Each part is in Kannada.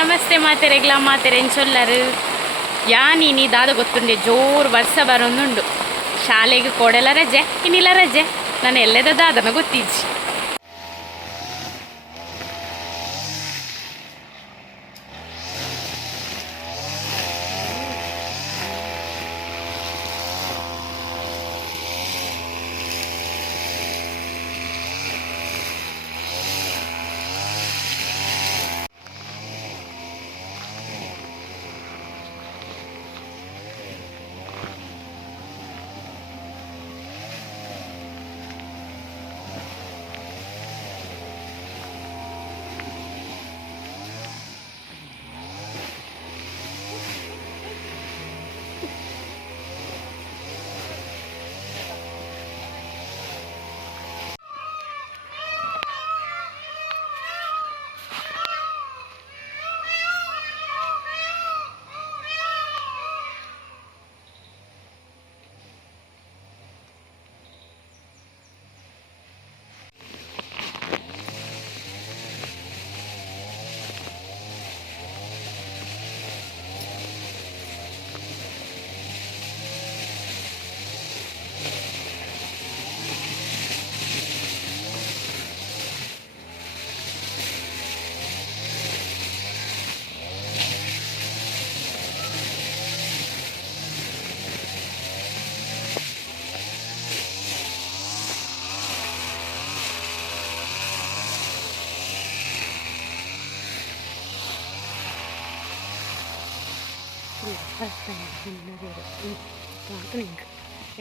ನಮಸ್ತೆ ಮಾತೆರೆಗ್ಲ ಮಾತೆರೆನ್ ಸೊಲ್ಲರು ಯಾನೀನಿ ದಾದ ಗೊತ್ತುಂಡೆ ಜೋರು ವರ್ಷ ಬರೋಂದುಂಡು ಶಾಲೆಗೆ ಕೊಡೆಲ ರಜೆ ಇನ್ನಿಲ್ಲ ರಜೆ ನಾನು ಎಲ್ಲೆದ ದಾದನ ಗೊತ್ತಿಜ್ಜಿ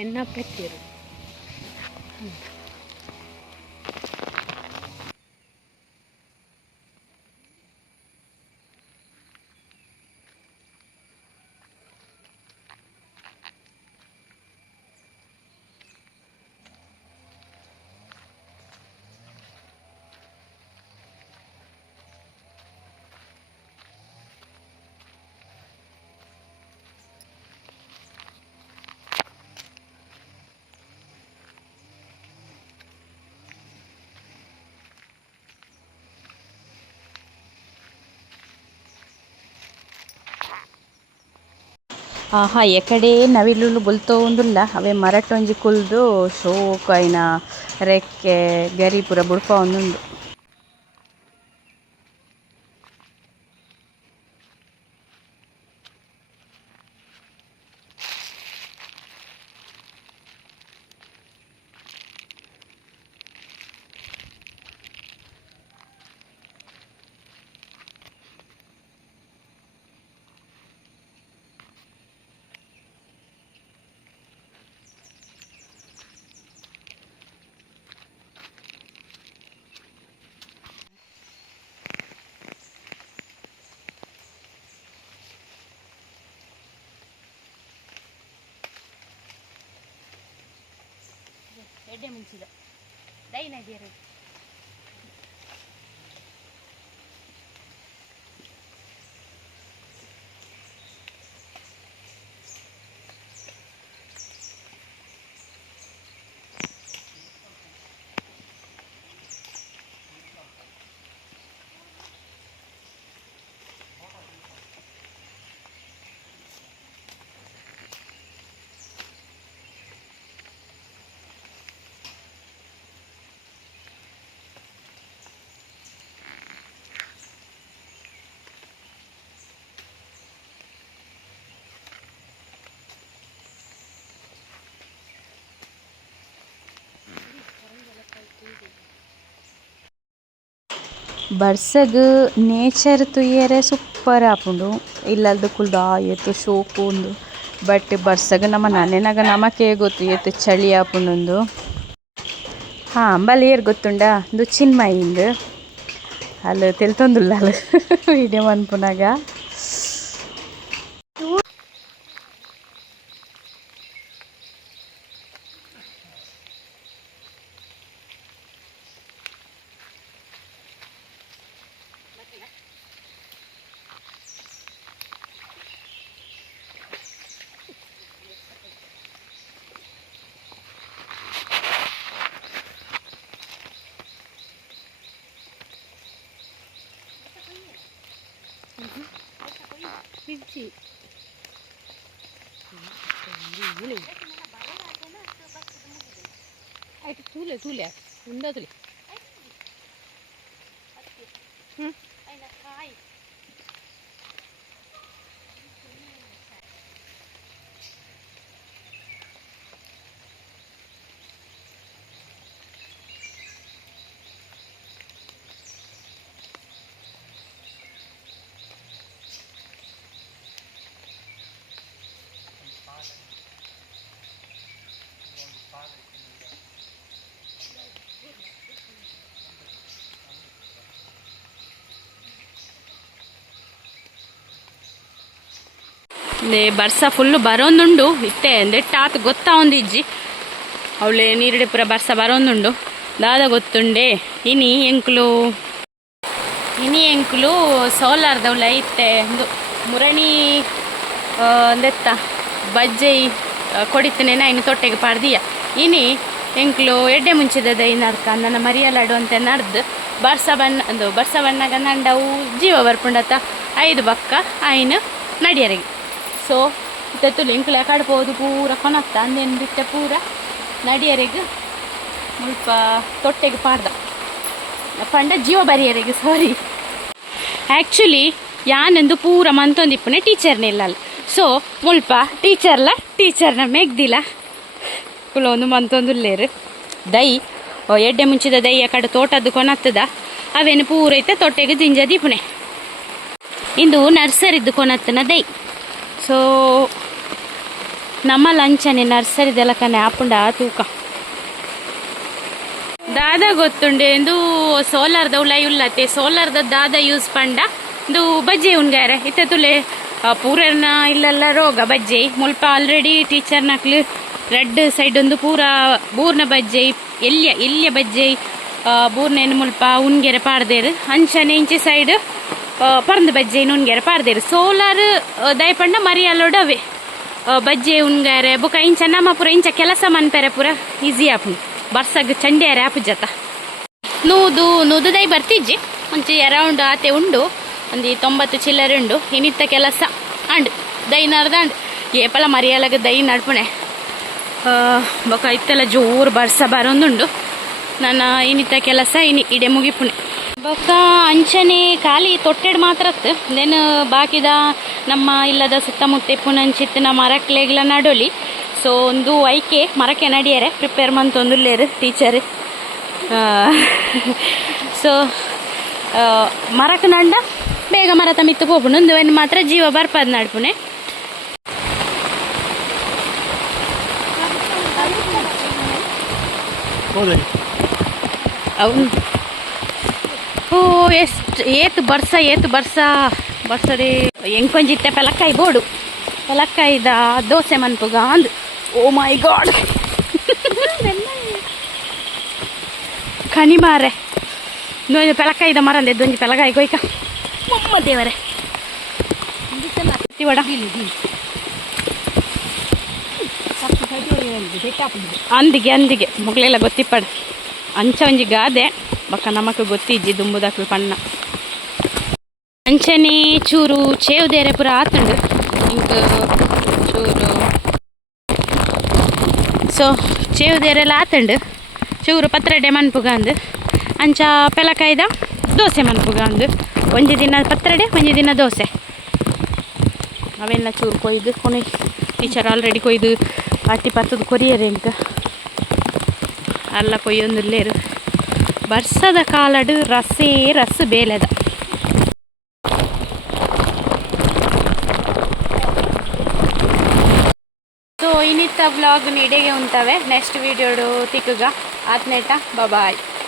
ಎನ್ನ ಪೆತ್ತಿರು ಆಹಾ ಎಕಡೆ ನವಿಲುಲು ಬುಲ್ತೋಂದುಲ್ಲ ಅವೇ ಮರಟೊಂಜಿ ಕುಲ್ದು ಶೋಕು ಐನ ರೆಕ್ಕೆ ಗರಿ ಪೂರ ಬುಡ್ಪವೊಂದುಂಡು. ಎಡ್ಡೆ ಮುಂಚಿದ ದೈನದಿಯರು ಬರ್ಸಗ್ ನೇಚರ್ ತುಯ್ಯರೆ ಸೂಪರ್ ಆಪುಂಡು ಇಲ್ಲಲ್ದ ಕುಲ್ದು ಆಯೆತ್ ಶೋಕು ಉಂದು ಬಟ್ ಬರ್ಸಗ್ ನಮ ನನೆನಗ ನಮಕೆ ಗೊತ್ತು ಏತ್ ಚಳಿ ಆಪುಂಡು. ಹಾಂ ಅಂಬಲ್ಲಿ ಏರ್ ಗೊತ್ತುಂಡ ಇಂದು ಚಿನ್ಮಯಿಂದು ಅಲ್ಲಿ ತಿಳ್ತೊಂದುಲ್ಲ ಅಲ್ಲಿ ವಿಡಿಯೋ ಮನ್ಪುನಾಗ ಪಿಜ್ಜಿ ಆಯ್ತು ತೂಲೆ ತೂಲೆ ಉಂಡ ತುಲಿ ಹ್ಞೂ ಬರ್ಸ ಫುಲ್ಲು ಬರೋಂದುಂಡು ಇತ್ತೆ ಎಂದೆಟ್ಟಾತು ಗೊತ್ತಾ ಒಂದಿಜ್ಜಿ ಅವಳೆ ನೀರುಡೆ ಪೂರ ಬರ್ಸ ಬರೋಂದುಂಡು ದಾದ ಗೊತ್ತುಂಡೆ ಇನಿ ಎಂಕ್ಲು ಸೋಲಾರ್ದವಳ ಇತ್ತೆ ಒಂದು ಮುರಣಿ ಅಂದೆತ್ತ ಬಜ್ಜಿ ಕೊಡಿತನೇನ ಇನ್ನು ತೊಟ್ಟೆಗೆ ಪಾಡ್ದಿಯ ಇನಿ ಎಂಕ್ಲು ಎಡ್ಡೆ ಮುಂಚಿದದ ನಡ್ಕ ನನ್ನ ಮರಿಯಲಾಡು ಅಂತ ನಡ್ದು ಬರ್ಸ ಬಣ್ಣಗ ನಂಡವು ಜೀವ ಬರ್ಪುಂಡತ್ತ 5 ಬಕ್ಕ ಆಯ್ನು ನಡಿಯರಿಗೆ ಸೊ ಇತ್ತುಲು ಎಂಕ್ಲೆ ಕಡ್ಬೋದು ಪೂರ ಕೊನತ್ತ ಅಂದೇನು ಬಿಟ್ಟ ಪೂರ ನಡಿಯರಿಗೆ ಮುಲ್ಪ ತೊಟ್ಟೆಗೆ ಪಾಡ್ದ ಪಂಡ ಜೀವ ಬರಿಯರಿಗೆ ಸಾರಿ ಆ್ಯಕ್ಚುಲಿ ಯಾನೆಂದು ಪೂರ ಮಂತೊಂದಿಪ್ಪನೆ ಟೀಚರ್ನೇ ಇಲ್ಲ ಸೊ ಮುಲ್ಪ ಟೀಚರ್ನ ಮೆಗ್ದಿಲ್ಲ ಕುಲೊಂದು ಮಂತೊಂದುಲ್ಲೇರು ದೈ ಎಡ್ಡೆ ಮುಂಚಿದ ದೈ ಆ ಕಡೆ ತೋಟದ್ದು ಕೊನತ್ತದ ಅವೇನು ಪೂರ ಐತೆ ತೊಟ್ಟೆಗೆ ಜಿಂಜ ದೀಪನೆ ಇಂದು ನರ್ಸರಿದ್ದು ಕೊನತ್ತನ ದೈ ಸೊ ನಮ್ಮ ಲಂಚನೆ ನರ್ಸರಿದೆಲ್ಲ ಕನೆ ಆಪುಂಡ ತೂಕ ದಾದ ಗೊತ್ತುಂಡೆ ಎಂದು ಸೋಲಾರ್ದ ಉಳ್ಳತೆ ಸೋಲಾರ್ದ ದಾದ ಯೂಸ್ ಪಂಡ ಇದು ಬಜ್ಜೆ ಉಣ್ಗಾರೆ ಇತ್ತ ತುಲೆ ಪೂರನ ಇಲ್ಲೆಲ್ಲ ರೋಗ ಬಜ್ಜೆ ಮುಲ್ಪ ಆಲ್ರೆಡಿ ಟೀಚರ್ ನಕ್ಲು ರೆಡ್ ಸೈಡ್ ಒಂದು ಪೂರ ಬೂರ್ನ ಬಜ್ಜೆ ಎಲ್ಯ ಬಜ್ಜೆ ಬೂರ್ನೇನು ಮುಲ್ಪ ಉಣ್ಗೆರೆ ಪಾಡ್ದೇರು ಅಂಚನೆ ಇಂಚೆ ಸೈಡ್ ಪರಂದು ಬಜ್ಜೆ ಉಣ್ಗೆರೆ ಪಾಡ್ದೇರು ಸೋಲಾರ್ ದಯಪಂಡ ಮರಿಯಲ್ಲೋಡು ಅವೇ ಬಜ್ಜೆ ಉಣ್ಗಾರೆ ಬುಕ ಇಂಚ ನಮ್ಮ ಪೂರ ಇಂಚ ಕೆಲಸ ಮನ್ಪೆರೆ ಪೂರ ಈಸಿ ಆಪು ಬರ್ಸಗ್ ಚಂಡಿಯಾರೆ ಆಪು ಜತ ನೂದು ದೈ ಬರ್ತಿಜ್ಜಿ ಮುಂಚೆ ಅರೌಂಡ್ ಆತೆ ಉಂಡು ಒಂದು 90 ಚಿಲ್ಲರೆ ಉಂಡು ಇನಿತ್ತ ಕೆಲಸ ಅಂಡು ದೈ ನಡ್ದಂಡು ಏಪಲ ಮರಿಯಲಾಗ ದೈ ನಡ್ಪುಣೆ ಬೊಕ ಇತ್ತೆಲ್ಲ ಜೋರು ಬರ್ಸ ಬರೋಂದುಂಡು ನನ್ನ ಇನಿತ್ತ ಕೆಲಸ ಇಡೆ ಮುಗಿಪುಣೆ ಬೊಕ ಅಂಚನೆ ಖಾಲಿ ತೊಟ್ಟೆಡ್ ಮಾತ್ರ ದೆನ್ ಬಾಕಿದ ನಮ್ಮ ಇಲ್ಲದ ಸುತ್ತಮುತ್ತ ಪುನಂಚಿತ್ತಿನ ಮರಕ್ಲೆಗ್ಲ ನಡೋಲಿ ಸೊ ಒಂದು ಐಕೆ ಮರಕ್ಕೆ ನಡಿಯರೆ ಪ್ರಿಪೇರ್ ಮಂತೊಂದುಲ್ಲೇರು ಟೀಚರ್ ಸೊ ಮರಕ್ಕೆ ನಂಡ ಬೇಗ ಮರ ತಮಿತ್ತು ಹೋಗ್ಬಿಡು ಒಂದು ಮಾತ್ರ ಜೀವ ಬರ್ಪದ್ ನಡ್ಪುಣೆ అవును ಓ ಎಷ್ಟು ಏತು ಬರ್ಸದೆ ಎಂಕೊಂಜಿತ್ತೆ ಪೆಲಕ್ಕಾಯಿ ಬೋಡು ಪೆಲಕ್ಕಾಯಿದ ದೋಸೆ ಮನ್ಪುಗ ಅಂದು ಓ ಮೈ ಗಾಡ್ ಕನಿ ಮಾರೆ ನೋಯ್ದು ಪೆಲಕ್ಕಾಯಿದ ಮರಂದೆ ದೊಂಜಿ ಪೆಲಕಾಯಿ ಕೊಯ್ಕ ಮಮ್ಮ ದೇವರೇ ವಡ ಅಂದಿಗೆ ಮುಗ್ಲೆಲ್ಲ ಗೊತ್ತಿಪ್ಪಡ ಅಂಚ ಒಂಜಿ ಗಾದೆ ಬಕ್ಕ ನಮಕ್ ಗೊತ್ತಿಜ್ಜಿ ದುಂಬುದಕ್ಲು ಪಣ್ಣ ಅಂಚನೆ ಚೂರು ಚೇವ್ದೇರೆ ಪೂರ ಆತುಂಡು ಇಂಕ್ ಚೂರು ಸೊ ಚೇವ್ದೇರೆಲ್ಲ ಆತುಂಡು ಚೂರು ಪತ್ರೊಡೆ ಮನ್ಪುಗ ಅಂದು ಅಂಚ ಪೆಲಕಾಯ್ದ ದೋಸೆ ಮನ್ಪುಗ ಅಂದು ಒಂಜಿ ದಿನ ಪತ್ರೊಡೆ ಒಂಜಿ ದಿನ ದೋಸೆ ಅವೆಲ್ಲ ಚೂರು ಕೊಯ್ದು ಕೊನೆ ಟೀಚರ್ ಆಲ್ರೆಡಿ ಕೊಯ್ದು ಪತ್ತದು ಕೊರಿಯರ್ ಎಂಕ ಅಲ್ಲ ಕೊಯ್ಯೊಂದುಲ್ಲೇರು ಬರ್ಸದ ಕಾಲಡು ರಸ್ಸು ಬೇಲೆದ ಸೊ ಇನ್ನಿತ್ತ ವ್ಲಾಗ್ ನಿಡೆಗೆ ಉಂಟವೆ ನೆಕ್ಸ್ಟ್ ವಿಡಿಯೋಡು ತಿಕ್ಕುಗ ಆತ್ನೇಟ ಬಾಯ್